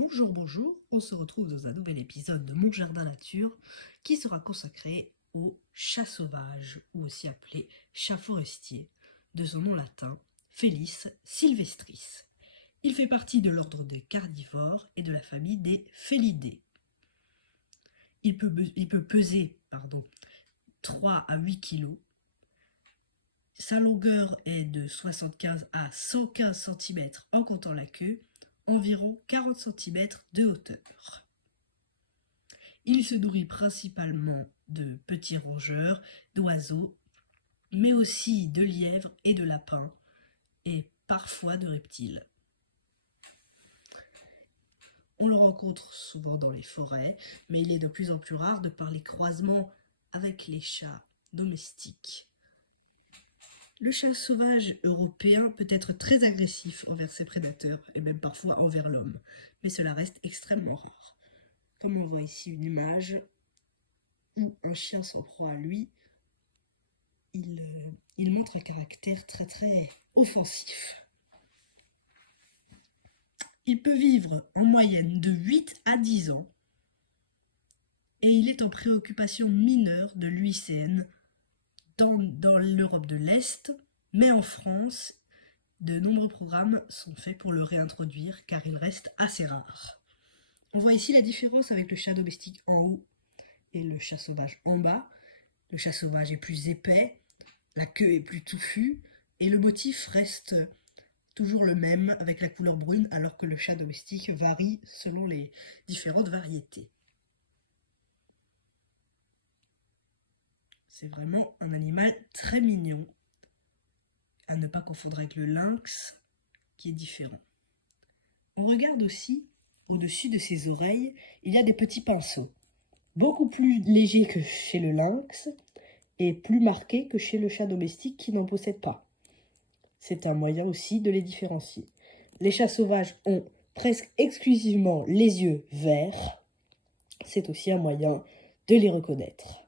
Bonjour, bonjour, on se retrouve dans un nouvel épisode de Mon Jardin Nature qui sera consacré au chat sauvage, ou aussi appelé chat forestier, de son nom latin, Felis sylvestris. Il fait partie de l'ordre des carnivores et de la famille des félidés. Il peut peser 3 à 8 kg. Sa longueur est de 75 à 115 cm en comptant la queue, environ 40 cm de hauteur. Il se nourrit principalement de petits rongeurs, d'oiseaux, mais aussi de lièvres et de lapins, et parfois de reptiles. On le rencontre souvent dans les forêts, mais il est de plus en plus rare de par les croisements avec les chats domestiques. Le chat sauvage européen peut être très agressif envers ses prédateurs, et même parfois envers l'homme, mais cela reste extrêmement rare. Comme on voit ici une image où un chien s'en prend à lui, il montre un caractère très très offensif. Il peut vivre en moyenne de 8 à 10 ans et il est en préoccupation mineure de l'UICN dans l'Europe de l'Est, mais en France, de nombreux programmes sont faits pour le réintroduire car il reste assez rare. On voit ici la différence avec le chat domestique en haut et le chat sauvage en bas. Le chat sauvage est plus épais, la queue est plus touffue et le motif reste toujours le même avec la couleur brune, alors que le chat domestique varie selon les différentes variétés. C'est vraiment un animal très mignon, à ne pas confondre avec le lynx qui est différent. On regarde aussi au-dessus de ses oreilles, il y a des petits pinceaux, beaucoup plus légers que chez le lynx et plus marqués que chez le chat domestique qui n'en possède pas. C'est un moyen aussi de les différencier. Les chats sauvages ont presque exclusivement les yeux verts. C'est aussi un moyen de les reconnaître.